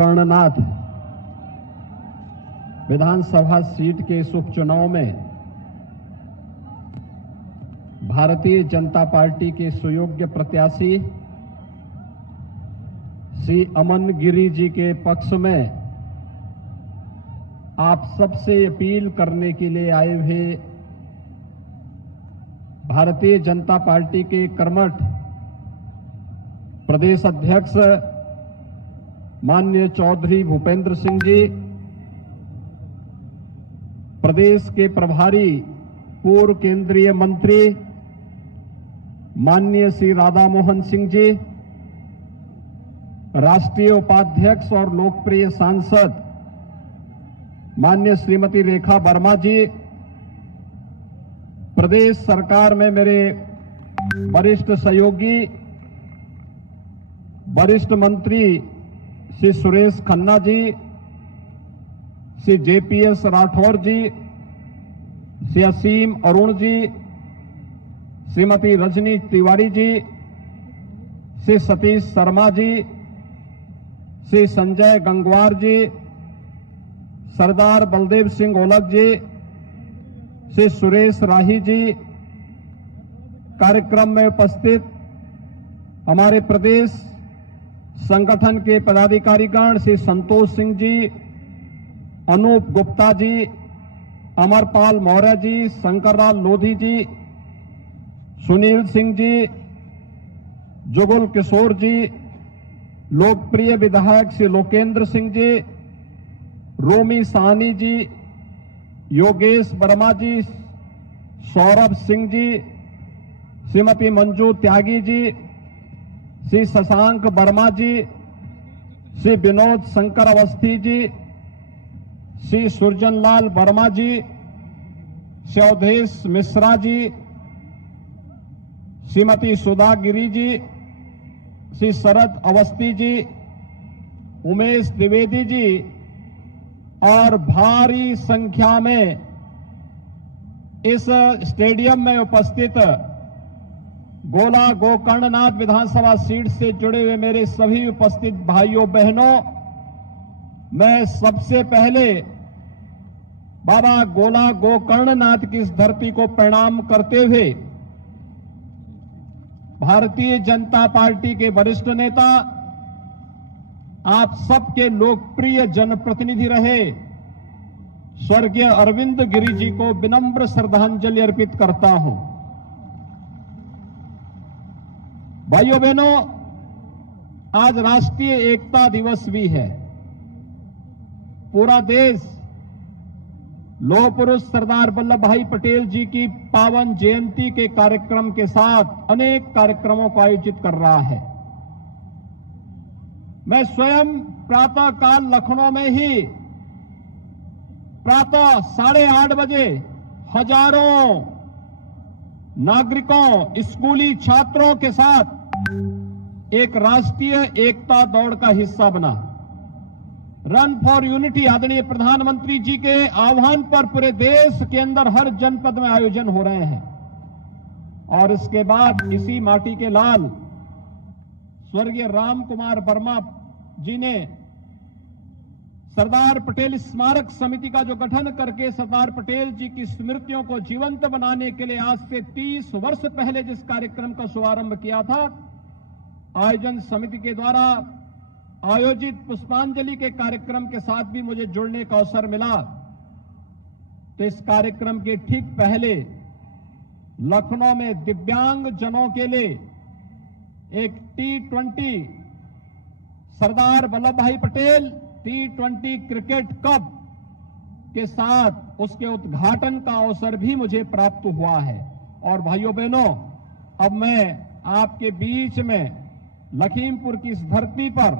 गोकर्णनाथ विधानसभा seat के इस उपचुनाव में भारतीय जनता पार्टी के सुयोग्य प्रत्याशी श्री अमन गिरी जी के पक्ष में आप सबसे अपील करने के लिए आए हुए भारतीय जनता पार्टी के कर्मठ प्रदेश अध्यक्ष माननीय चौधरी भूपेंद्र सिंह जी, प्रदेश के प्रभारी पूर्व केंद्रीय मंत्री माननीय श्री राधा मोहन सिंह जी, राष्ट्रीय उपाध्यक्ष और लोकप्रिय सांसद माननीय श्रीमती रेखा वर्मा जी, प्रदेश सरकार में मेरे वरिष्ठ सहयोगी वरिष्ठ मंत्री श्री सुरेश खन्ना जी, श्री जेपीएस राठौर जी, श्री असीम अरुण जी, श्रीमती रजनी तिवारी जी, श्री सतीश शर्मा जी, श्री संजय गंगवार जी, सरदार बलदेव सिंह ओलख जी, श्री सुरेश राही जी, कार्यक्रम में उपस्थित हमारे प्रदेश संगठन के पदाधिकारीगण श्री संतोष सिंह जी, अनूप गुप्ता जी, अमरपाल मौर्य जी, शंकरलाल लोधी जी, सुनील सिंह जी, जुगल किशोर जी, लोकप्रिय विधायक श्री लोकेंद्र सिंह जी, रोमी साहनी जी, योगेश वर्मा जी, सौरभ सिंह जी, श्रीमती मंजू त्यागी जी, श्री शशांक वर्मा जी, श्री विनोद शंकर अवस्थी जी, श्री सुरजनलाल वर्मा जी, श्री अवधेश मिश्रा जी, श्रीमती सुधा गिरी जी, श्री शरद अवस्थी जी, उमेश द्विवेदी जी और भारी संख्या में इस स्टेडियम में उपस्थित गोला गोकर्णनाथ विधानसभा सीट से जुड़े हुए मेरे सभी उपस्थित भाइयों बहनों, मैं सबसे पहले बाबा गोला गोकर्णनाथ की इस धरती को प्रणाम करते हुए भारतीय जनता पार्टी के वरिष्ठ नेता, आप सबके लोकप्रिय जनप्रतिनिधि रहे स्वर्गीय अरविंद गिरी जी को विनम्र श्रद्धांजलि अर्पित करता हूं। भाइयों बहनों, आज राष्ट्रीय एकता दिवस भी है। पूरा देश लौह पुरुष सरदार वल्लभ भाई पटेल जी की पावन जयंती के कार्यक्रम के साथ अनेक कार्यक्रमों को आयोजित कर रहा है। मैं स्वयं प्रातः काल लखनऊ में ही प्रातः 8:30 बजे हजारों नागरिकों, स्कूली छात्रों के साथ एक राष्ट्रीय एकता दौड़ का हिस्सा बना। रन फॉर यूनिटी आदरणीय प्रधानमंत्री जी के आह्वान पर पूरे देश के अंदर हर जनपद में आयोजन हो रहे हैं। और इसके बाद इसी माटी के लाल स्वर्गीय राम कुमार वर्मा जी ने सरदार पटेल स्मारक समिति का जो गठन करके सरदार पटेल जी की स्मृतियों को जीवंत बनाने के लिए आज से 30 वर्ष पहले जिस कार्यक्रम का शुभारंभ किया था, आयोजन समिति के द्वारा आयोजित पुष्पांजलि के कार्यक्रम के साथ भी मुझे जुड़ने का अवसर मिला। तो इस कार्यक्रम के ठीक पहले लखनऊ में दिव्यांग जनों के लिए एक T20 सरदार वल्लभ भाई पटेल T20 क्रिकेट कप के साथ उसके उद्घाटन का अवसर भी मुझे प्राप्त हुआ है। और भाइयों बहनों, अब मैं आपके बीच में लखीमपुर की इस धरती पर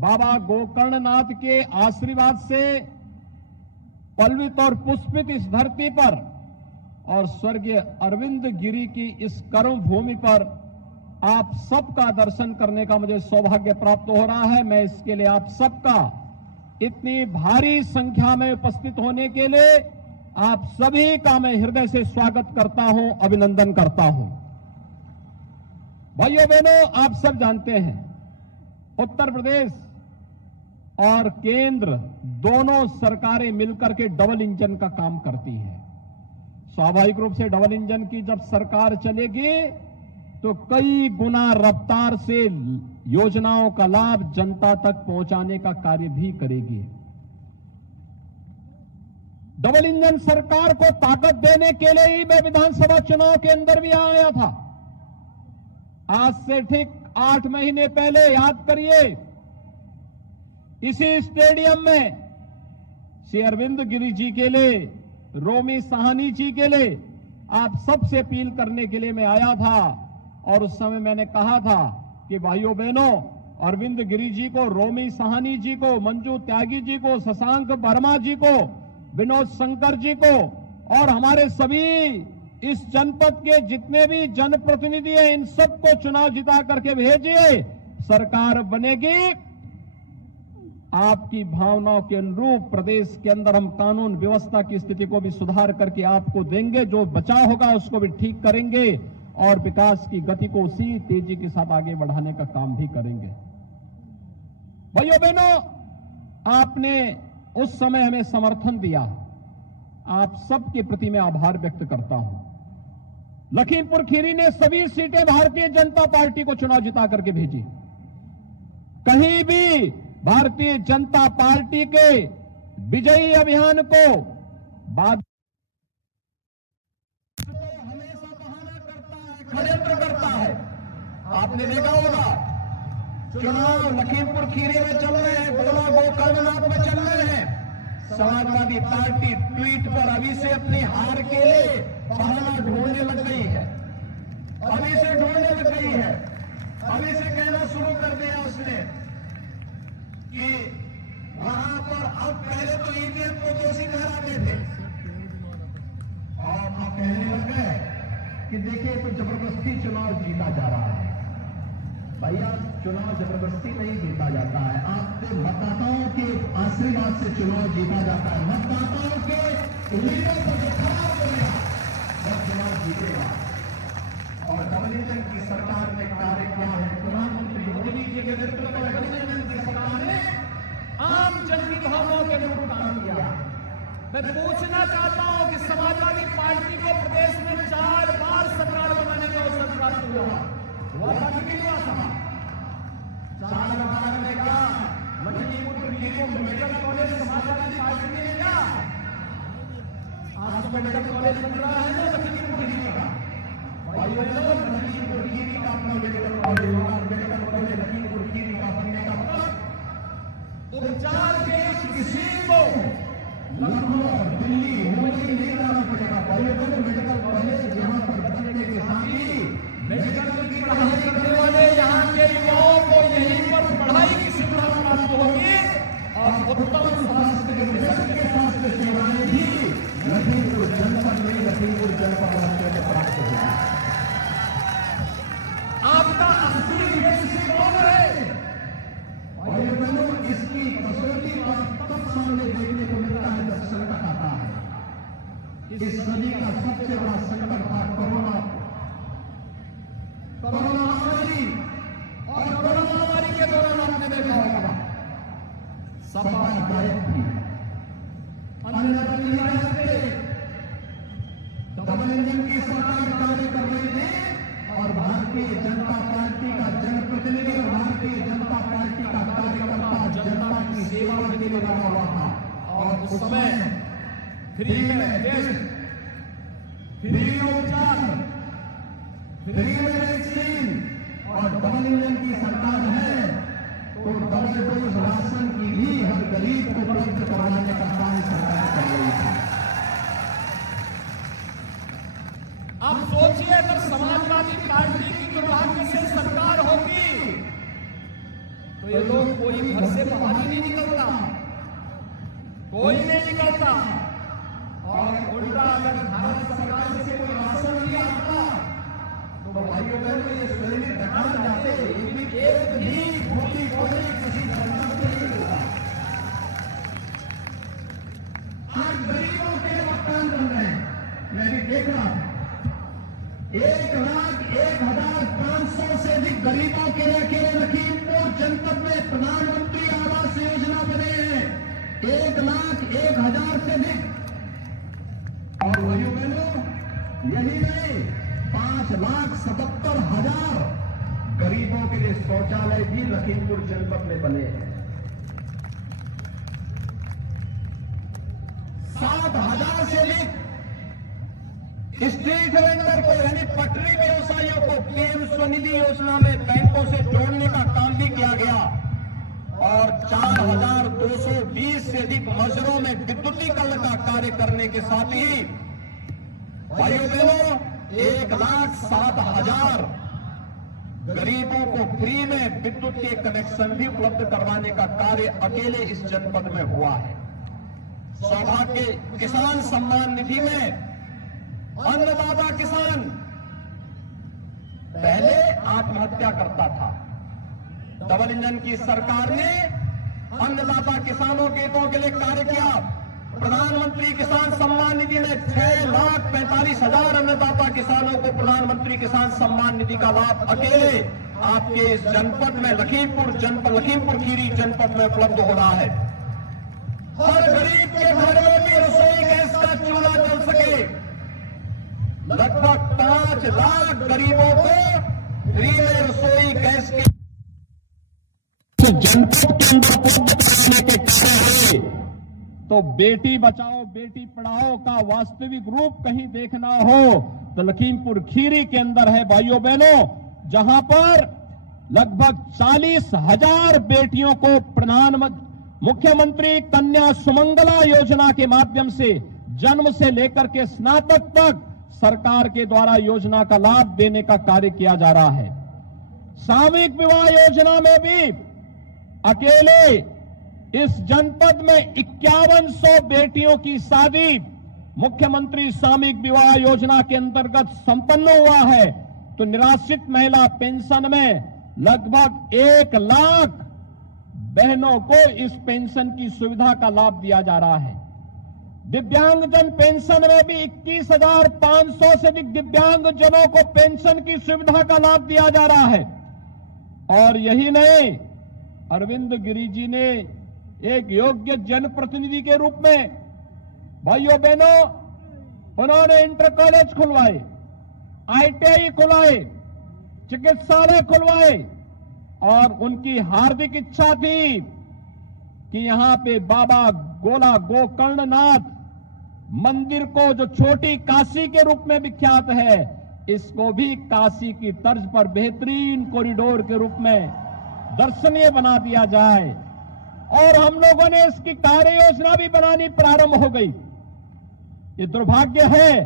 बाबा गोकर्णनाथ के आशीर्वाद से पल्वित और पुष्पित इस धरती पर और स्वर्गीय अरविंद गिरी की इस कर्म भूमि पर आप सबका दर्शन करने का मुझे सौभाग्य प्राप्त हो रहा है। मैं इसके लिए आप सबका इतनी भारी संख्या में उपस्थित होने के लिए आप सभी का मैं हृदय से स्वागत करता हूं, अभिनंदन करता हूं। भाइयों बहनों, आप सब जानते हैं उत्तर प्रदेश और केंद्र दोनों सरकारें मिलकर के डबल इंजन का काम करती है। स्वाभाविक रूप से डबल इंजन की जब सरकार चलेगी तो कई गुना रफ्तार से योजनाओं का लाभ जनता तक पहुंचाने का कार्य भी करेगी। डबल इंजन सरकार को ताकत देने के लिए ही मैं विधानसभा चुनाव के अंदर भी आया था। आज से ठीक 8 महीने पहले याद करिए, इसी स्टेडियम में श्री अरविंद गिरी जी के लिए, रोमी साहनी जी के लिए आप सबसे अपील करने के लिए मैं आया था और उस समय मैंने कहा था कि भाइयों बहनों, अरविंद गिरी जी को, रोमी साहनी जी को, मंजू त्यागी जी को, शशांक वर्मा जी को, विनोद शंकर जी को और हमारे सभी इस जनपद के जितने भी जनप्रतिनिधि हैं, इन सबको चुनाव जिता करके भेजिए। सरकार बनेगी, आपकी भावनाओं के अनुरूप प्रदेश के अंदर हम कानून व्यवस्था की स्थिति को भी सुधार करके आपको देंगे, जो बचाव होगा उसको भी ठीक करेंगे और विकास की गति को उसी तेजी के साथ आगे बढ़ाने का काम भी करेंगे। भाइयों बहनों, आपने उस समय हमें समर्थन दिया, आप सबके प्रति मैं आभार व्यक्त करता हूं। लखीमपुर खीरी ने सभी सीटें भारतीय जनता पार्टी को चुनाव जिता करके भेजी। कहीं भी भारतीय जनता पार्टी के विजयी अभियान को बाद हमेशा बहाना करता है, षड्यंत्र करता है। आपने देखा होगा, चुनाव लखीमपुर खीरी में चल रहे हैं, बगला गोकर्णनाथ में चल रहे हैं। समाजवादी पार्टी ट्वीट पर अभी से अपनी हार के लिए बहाना ढूंढने लग गई है, अभी से ढूंढने लग गई है। अभी से कहना शुरू कर दिया उसने कि वहां पर अब पहले तो ईवीएम को दोषी ठहराते थे और अब कहने लग गए कि देखिए तो जबरदस्ती चुनाव जीता जा रहा है। भैया, चुनाव जबरदस्ती नहीं जीता जाता है, आपके मतदाताओं के आशीर्वाद से चुनाव जीता जाता है। मतदाताओं के लीडर को जो खराब करेगा वह चुनाव जीतेगा। और डबल इंजन की सरकार ने कार्य किया है। प्रधानमंत्री मोदी जी के नेतृत्व में डबल इंजन की सरकार ने आम जन की भावनाओं के अनुरूप काम किया। मैं पूछना चाहता हूं कि समाजवादी पार्टी को प्रदेश में 4 बार सरकार बनाने का अवसर प्राप्त हुआ, वादा कितनी हुआ था? 4 बार में क्या लखीमपुर खीरी को मेडिकल कॉलेज समाजवादी पार्टी ने दिया? आज तो मेडिकल कॉलेज बन रहा है ना लखीमपुर खीरी का। भाइयों बहनों, लखीमपुर खीरी का अपना मेडिकल कॉलेज होगा। मेडिकल कॉलेज लखीमपुर खीरी का बनने का मतलब उपचार के किसी को लखनऊ, दिल्ली, मुंबई नहीं जाना पड़ेगा। भाइयों बहनों, मेडिकल कॉलेज यहाँ पर बनने के साथ ही मेडिकल की पढ़ाई करने वाले यहाँ के युवाओं को यहीं पर पढ़ाई की सुविधा प्राप्त होगी और उत्तम स्वास्थ्य सेवाएं भी लखीमपुर जनपद में, लखीमपुर जनपद राज्य में प्राप्त होगी। आपका असली विदेशी कौन है? और ये बनो इसकी कसौटी और तब सामने देखने को मिलता है जब संकट आता है। इस सदी का सबसे बड़ा संकट था कोरोना महामारी। और कोरोना महामारी के दौरान आपने देखा होगा सपा गायब थी, अन्य दल गायब थे। डबल इंजन की सरकार कार्य कर रही थी और भारतीय जनता पार्टी का जनप्रतिनिधि और भारतीय जनता पार्टी का कार्यकर्ता जनता की सेवा में लगा हुआ था। और उस समय फ्री में टेस्ट, फ्री में उपचार, फ्री में वैक्सीन और डबल इंजन की सरकार है तो डबल डोज राशन की भी हर गरीब को उपलब्ध करवाने का काम सरकार कर रही थी। अब सोचिए, अगर समाजवादी पार्टी की दुर्भाग्य से सरकार होती तो ये लोग कोई घर से बाहर ही नहीं निकलता, कोई नहीं निकलता। और उल्टा अगर भारत सरकार से कोई राशन नहीं आता तो भाइयों बहनों, ये शरीर ढका जाते, एक भी भूखी कोई किसी जनता को नहीं मिलता। आज गरीबों के मकान बन रहे हैं, मैं भी देख रहा था। 1,01,500 से अधिक गरीबों के लिए लखीमपुर जनपद में प्रधानमंत्री आवास योजना में 1,01,000 से अधिक। और भाइयों बहनों, यही नहीं, 5,77,000 गरीबों के लिए शौचालय भी लखीमपुर जनपद में बने हैं। 7,000 से अधिक स्ट्रीट वेंडर को यानी पटरी व्यवसायियों को पीएम स्वनिधि योजना में बैंकों से जोड़ने का काम भी किया गया और 4,220 से अधिक मजरों में विद्युतीकरण का कार्य करने के साथ ही भाइयों बहनों 1,07,000 गरीबों को फ्री में विद्युत के कनेक्शन भी उपलब्ध करवाने का कार्य अकेले इस जनपद में हुआ है। सौभाग्य किसान सम्मान निधि में अन्नदाता किसान पहले आत्महत्या करता था। डबल इंजन की सरकार ने अन्नदाता किसानों के हितों के लिए कार्य किया। प्रधानमंत्री किसान सम्मान निधि में 6,45,000 अन्नदाता किसानों को प्रधानमंत्री किसान सम्मान निधि का लाभ अकेले आपके इस जनपद में लखीमपुर खीरी जनपद में उपलब्ध हो रहा है। हर गरीब के घर में भी रसोई गैस का चूल्हा जल सके। लगभग 5 लाख गरीबों को फ्री में रसोई गैस की जनपद के अंदर करने के कार्य। तो बेटी बचाओ बेटी पढ़ाओ का वास्तविक रूप कहीं देखना हो तो लखीमपुर खीरी के अंदर है भाइयों बहनों, जहां पर लगभग 40,000 बेटियों को मुख्यमंत्री कन्या सुमंगला योजना के माध्यम से जन्म से लेकर के स्नातक तक सरकार के द्वारा योजना का लाभ देने का कार्य किया जा रहा है। सामूहिक विवाह योजना में भी अकेले इस जनपद में 5100 बेटियों की शादी मुख्यमंत्री सामूहिक विवाह योजना के अंतर्गत संपन्न हुआ है। तो निराश्रित महिला पेंशन में लगभग 1 लाख बहनों को इस पेंशन की सुविधा का लाभ दिया जा रहा है। दिव्यांगजन पेंशन में भी 21,500 से अधिक दिव्यांगजनों को पेंशन की सुविधा का लाभ दिया जा रहा है। और यही नहीं, अरविंद गिरी जी ने एक योग्य जनप्रतिनिधि के रूप में भाइयों बहनों उन्होंने इंटर कॉलेज खुलवाए, ITI खुलवाए, चिकित्सालय खुलवाए और उनकी हार्दिक इच्छा थी कि यहां पे बाबा गोला गोकर्णनाथ मंदिर को जो छोटी काशी के रूप में विख्यात है, इसको भी काशी की तर्ज पर बेहतरीन कॉरिडोर के रूप में दर्शनीय बना दिया जाए। और हम लोगों ने इसकी कार्य योजना भी बनानी प्रारंभ हो गई। ये दुर्भाग्य है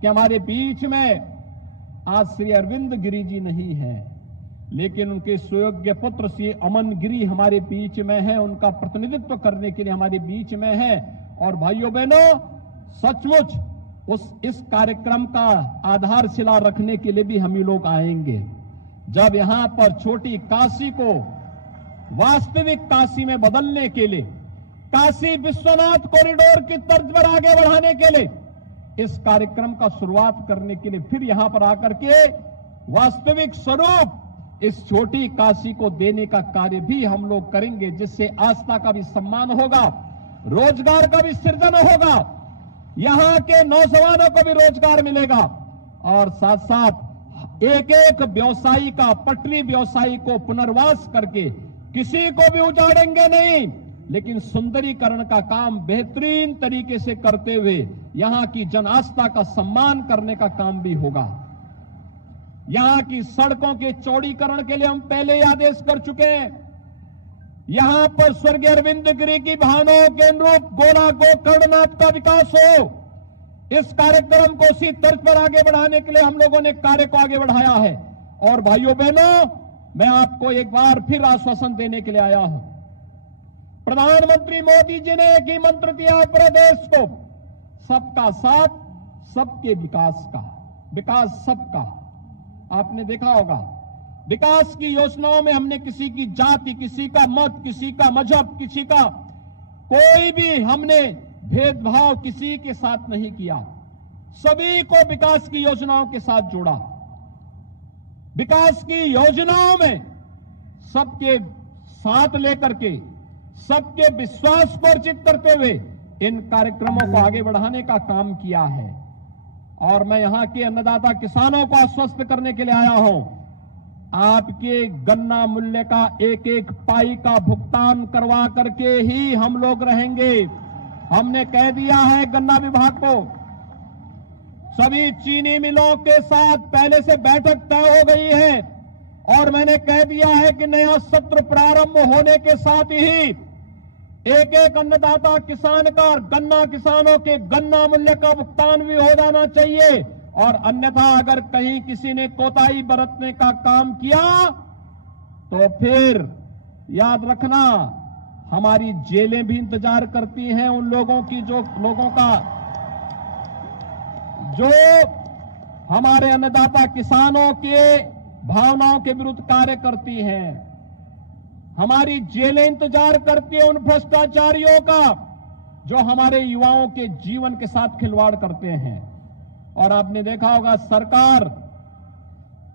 कि हमारे बीच में आज श्री अरविंद गिरी जी नहीं है, लेकिन उनके सुयोग्य पुत्र श्री अमन गिरी हमारे बीच में है, उनका प्रतिनिधित्व करने के लिए हमारे बीच में है। और भाइयों बहनों, सचमुच इस कार्यक्रम का आधारशिला रखने के लिए भी हम ही लोग आएंगे। जब यहां पर छोटी काशी को वास्तविक काशी में बदलने के लिए, काशी विश्वनाथ कॉरिडोर की तर्ज पर आगे बढ़ाने के लिए इस कार्यक्रम का शुरुआत करने के लिए फिर यहां पर आकर के वास्तविक स्वरूप इस छोटी काशी को देने का कार्य भी हम लोग करेंगे, जिससे आस्था का भी सम्मान होगा, रोजगार का भी सृजन होगा, यहां के नौजवानों को भी रोजगार मिलेगा और साथ साथ एक एक व्यवसायी का, पटरी व्यवसायी को पुनर्वास करके किसी को भी उजाड़ेंगे नहीं, लेकिन सुंदरीकरण का काम बेहतरीन तरीके से करते हुए यहां की जन आस्था का सम्मान करने का काम भी होगा। यहां की सड़कों के चौड़ीकरण के लिए हम पहले ही आदेश कर चुके हैं। यहां पर स्वर्गीय अरविंद गिरी की भावनाओं के अनुरूप गोला गोकर्णनाथ का विकास हो, इस कार्यक्रम को उसी तर्ज पर आगे बढ़ाने के लिए हम लोगों ने कार्य को आगे बढ़ाया है। और भाइयों बहनों, मैं आपको एक बार फिर आश्वासन देने के लिए आया हूं। प्रधानमंत्री मोदी जी ने एक ही मंत्र दिया पूरे देश को, सबका साथ, सबके विकास का, विकास सबका। आपने देखा होगा विकास की योजनाओं में हमने किसी की जाति, किसी का मत, किसी का मजहब, किसी का कोई भी हमने भेदभाव किसी के साथ नहीं किया, सभी को विकास की योजनाओं के साथ जोड़ा। विकास की योजनाओं में सबके साथ लेकर के, सबके विश्वास को अर्जित करते हुए इन कार्यक्रमों को आगे बढ़ाने का काम किया है। और मैं यहां के अन्नदाता किसानों को आश्वस्त करने के लिए आया हूं, आपके गन्ना मूल्य का एक एक पाई का भुगतान करवा करके ही हम लोग रहेंगे। हमने कह दिया है गन्ना विभाग को, सभी चीनी मिलों के साथ पहले से बैठक तय हो गई है और मैंने कह दिया है कि नया सत्र प्रारंभ होने के साथ ही एक एक अन्नदाता किसान का और गन्ना किसानों के गन्ना मूल्य का भुगतान भी हो जाना चाहिए। और अन्यथा अगर कहीं किसी ने कोताही बरतने का काम किया तो फिर याद रखना हमारी जेलें भी इंतजार करती हैं उन लोगों की, जो लोगों का जो हमारे अन्नदाता किसानों के भावनाओं के विरुद्ध कार्य करती हैं। हमारी जेलें इंतजार करती है उन भ्रष्टाचारियों का जो हमारे युवाओं के जीवन के साथ खिलवाड़ करते हैं। और आपने देखा होगा सरकार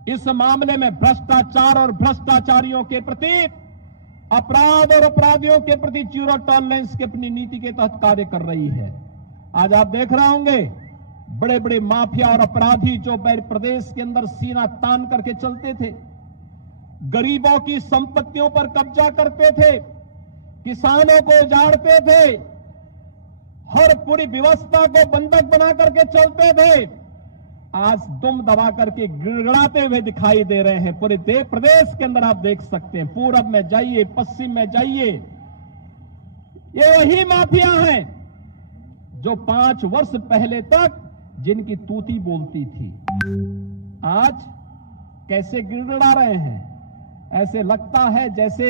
इस मामले में भ्रष्टाचार और भ्रष्टाचारियों के प्रति, अपराध और अपराधियों के प्रति जीरो टॉलरेंस की अपनी नीति के तहत कार्य कर रही है। आज आप देख रहे होंगे बड़े बड़े माफिया और अपराधी जो प्रदेश के अंदर सीना तान करके चलते थे, गरीबों की संपत्तियों पर कब्जा करते थे, किसानों को उजाड़ते थे, हर पूरी व्यवस्था को बंधक बना करके चलते थे, आज दुम दबा करके गिड़गिड़ाते हुए दिखाई दे रहे हैं। पूरे प्रदेश के अंदर आप देख सकते हैं, पूरब में जाइए, पश्चिम में जाइए, ये वही माफिया हैं जो 5 वर्ष पहले तक जिनकी तूती बोलती थी, आज कैसे गिड़गिड़ा रहे हैं। ऐसे लगता है जैसे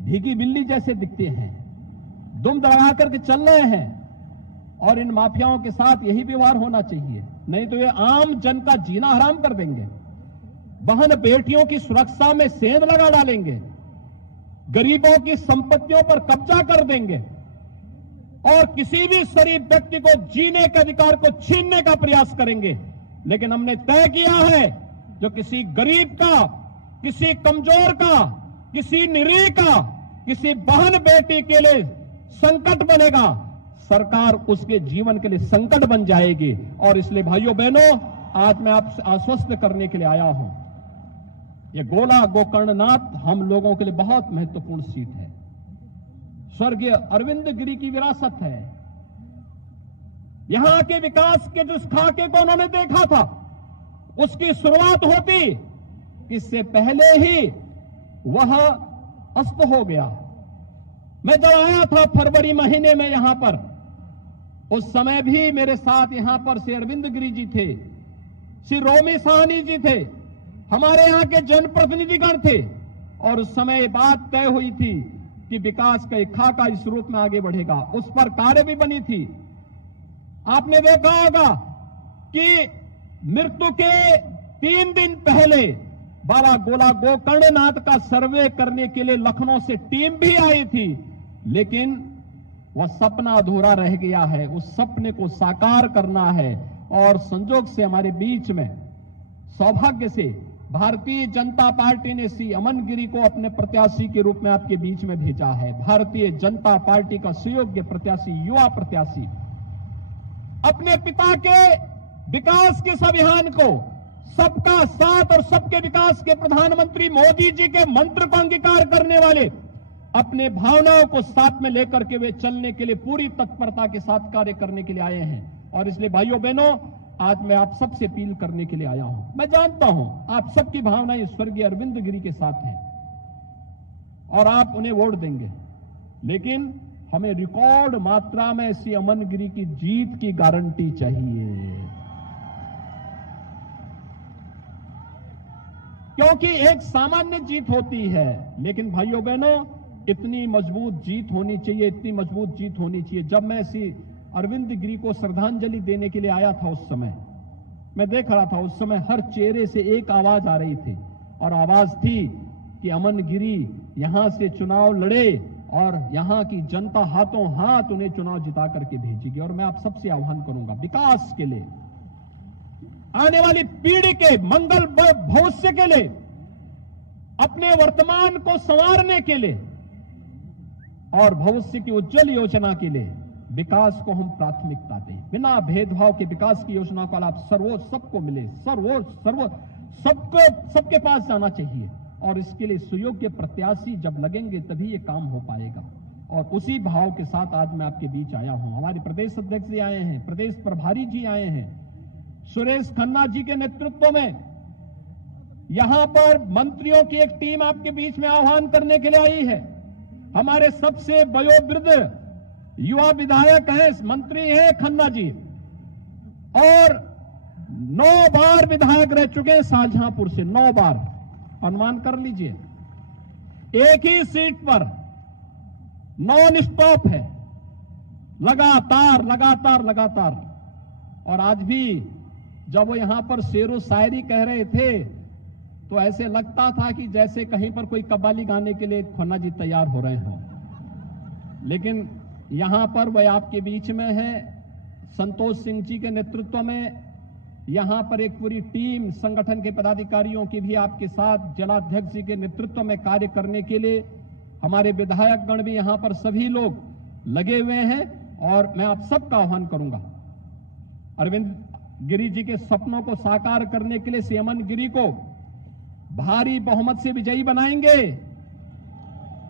भीगी बिल्ली जैसे दिखते हैं, दुम दबा करके चल रहे हैं। और इन माफियाओं के साथ यही व्यवहार होना चाहिए, नहीं तो ये आम जन का जीना हराम कर देंगे, बहन बेटियों की सुरक्षा में सेंध लगा डालेंगे, गरीबों की संपत्तियों पर कब्जा कर देंगे और किसी भी शरीफ व्यक्ति को जीने के अधिकार को छीनने का प्रयास करेंगे। लेकिन हमने तय किया है जो किसी गरीब का, किसी कमजोर का, किसी निरीह का, किसी बहन बेटी के लिए संकट बनेगा, सरकार उसके जीवन के लिए संकट बन जाएगी। और इसलिए भाइयों बहनों, आज मैं आपसे आश्वस्त करने के लिए आया हूं, ये गोला गोकर्णनाथ हम लोगों के लिए बहुत महत्वपूर्ण सीट है, स्वर्गीय अरविंद गिरी की विरासत है। यहां के विकास के जिस खाके को उन्होंने देखा था उसकी शुरुआत होती, इससे पहले ही वह अस्त हो गया। मैं जब आया था फरवरी महीने में यहां पर, उस समय भी मेरे साथ यहां पर श्री अरविंद गिरी जी थे, श्री रोमी साहनी जी थे, हमारे यहां के जनप्रतिनिधिगण थे। और उस समय बात तय हुई थी कि विकास का एक खाका इस रूप में आगे बढ़ेगा, उस पर कार्य भी बनी थी। आपने देखा होगा कि मृत्यु के 3 दिन पहले बाबा गोला गोकर्णनाथ का सर्वे करने के लिए लखनऊ से टीम भी आई थी, लेकिन वह सपना अधूरा रह गया है, उस सपने को साकार करना है। और संजोग से हमारे बीच में, सौभाग्य से भारतीय जनता पार्टी ने श्री अमन गिरी को अपने प्रत्याशी के रूप में आपके बीच में भेजा है। भारतीय जनता पार्टी का सुयोग्य प्रत्याशी, युवा प्रत्याशी, अपने पिता के विकास के इस अभियान को, सबका साथ और सबके विकास के प्रधानमंत्री मोदी जी के मंत्र को अंगीकार करने वाले, अपने भावनाओं को साथ में लेकर के वे चलने के लिए पूरी तत्परता के साथ कार्य करने के लिए आए हैं। और इसलिए भाइयों बहनों, आज मैं आप सबसे अपील करने के लिए आया हूं। मैं जानता हूं आप सबकी भावनाएं स्वर्गीय अरविंद गिरी के साथ हैं और आप उन्हें वोट देंगे, लेकिन हमें रिकॉर्ड मात्रा में श्री अमन गिरी की जीत की गारंटी चाहिए, क्योंकि एक सामान्य जीत होती है, लेकिन भाइयों बहनों इतनी मजबूत जीत होनी चाहिए, इतनी मजबूत जीत होनी चाहिए। जब मैं श्री अरविंद गिरी को श्रद्धांजलि देने के लिए आया था, उस समय मैं देख रहा था, उस समय हर चेहरे से एक आवाज आ रही थी, और आवाज थी कि अमन गिरी यहां से चुनाव लड़े और यहां की जनता हाथों हाथ उन्हें चुनाव जिता करके भेजेगी। और मैं आप सबसे आह्वान करूंगा, विकास के लिए, आने वाली पीढ़ी के मंगल भविष्य के लिए, अपने वर्तमान को संवारने के लिए और भविष्य की उज्जवल योजना के लिए विकास को हम प्राथमिकता दें। बिना भेदभाव के विकास की योजना का लाभ सर्वोच्च सबको मिले, सबके पास जाना चाहिए। और इसके लिए सुयोग्य प्रत्याशी जब लगेंगे तभी ये काम हो पाएगा। और उसी भाव के साथ आज मैं आपके बीच आया हूं। हमारे प्रदेश अध्यक्ष जी आए हैं, प्रदेश प्रभारी जी आए हैं, सुरेश खन्ना जी के नेतृत्व में यहां पर मंत्रियों की एक टीम आपके बीच में आह्वान करने के लिए आई है। हमारे सबसे वयोवृद्ध युवा विधायक हैं, मंत्री हैं खन्ना जी, और 9 बार विधायक रह चुके हैं शाहजहांपुर से, 9 बार। अनुमान कर लीजिए, एक ही सीट पर नॉन स्टॉप है, लगातार। और आज भी जब वो यहां पर शेरो शायरी कह रहे थे तो ऐसे लगता था कि जैसे कहीं पर कोई कव्वाली गाने के लिए खन्ना जी तैयार हो रहे हों। लेकिन यहां पर वह आपके बीच में है, संतोष सिंह जी के नेतृत्व में यहां पर एक पूरी टीम संगठन के पदाधिकारियों की भी आपके साथ जिलाध्यक्ष जी के नेतृत्व में कार्य करने के लिए हमारे विधायक गण भी यहां पर सभी लोग लगे हुए हैं। और मैं आप सबका आह्वान करूंगा, अरविंद गिरी जी के सपनों को साकार करने के लिए सेमन गिरी को भारी बहुमत से विजयी बनाएंगे।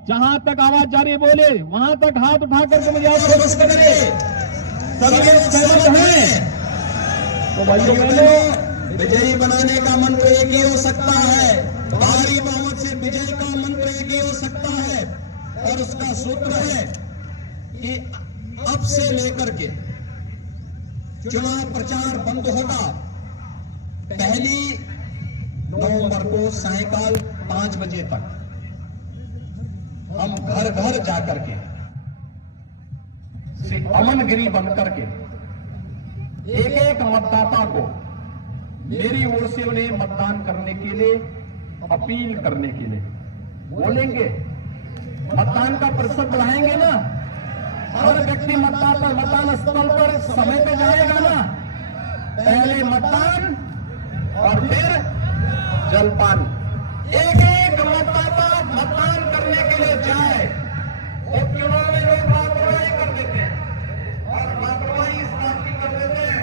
जहां तक आवाज जारी बोले वहां तक हाथ उठाकर के मुझे आश्वस्त करेंगे। सभी सहमत हैं तो भाइयों बहनों, विजयी बनाने का मंत्र एक ही हो सकता है, भारी बहुमत से विजय का मंत्र एक ही हो सकता है। और उसका सूत्र है कि अब से लेकर के चुनाव प्रचार बंद होगा। 1 नवंबर को सायंकाल 5 बजे तक हम घर घर जाकर के अमनगिरी बनकर के एक मतदाता को मेरी ओर से उन्हें मतदान करने के लिए अपील करने के लिए बोलेंगे। मतदान का प्रतिशत बढ़ाएंगे ना, हर व्यक्ति मतदान स्थल पर समय पे जाएगा ना। पहले मतदान और फिर जलपान। एक मतदाता मतदान करने के लिए जाए। उपचुनाव में लोग लापरवाही कर देते हैं और लापरवाही इस बात की कर देते हैं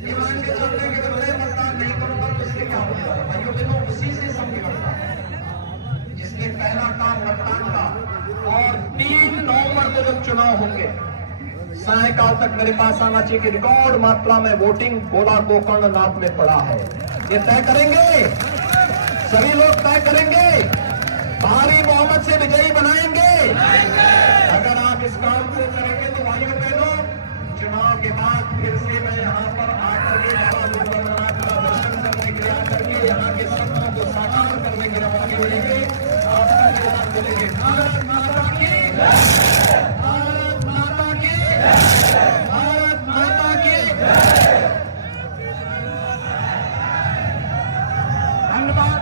कि मान के चलते कि अगर मैं मतदान नहीं करूंगा तो इससे क्या होगा। भाइयों बहनों, उसी से सब बिगड़ता है। इसलिए पहला काम मतदान का। और 3 नवंबर को जब चुनाव होंगे सायकाल तक मेरे पास आना चाहिए कि रिकॉर्ड मात्रा में वोटिंग गोला गोकर्णनाथ में पड़ा है। ये तय करेंगे, सभी लोग तय करेंगे, भारी बहुमत से विजयी बनाएंगे। अगर आप इस काम को करेंगे तो भाइयों बहनों, चुनाव के बाद फिर से मैं यहाँ पर आकर के बाबा गोकर्णनाथ का दर्शन करने के लिए आकर के यहाँ के सपनों को साकार करने के लिए मौके मिलेंगे। आप सबके साथ मिलेंगे। भारत माता की जय, भारत माता की जय, भारत माता की जय। धन्यवाद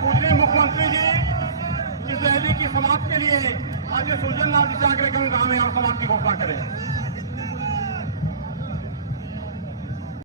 पूज्य मुख्यमंत्री जी। इस रैली की समाप्ति के लिए आज सूजन लाल जी से आग्रह करूंगा हमें यहाँ समाप्ति घोषणा करें।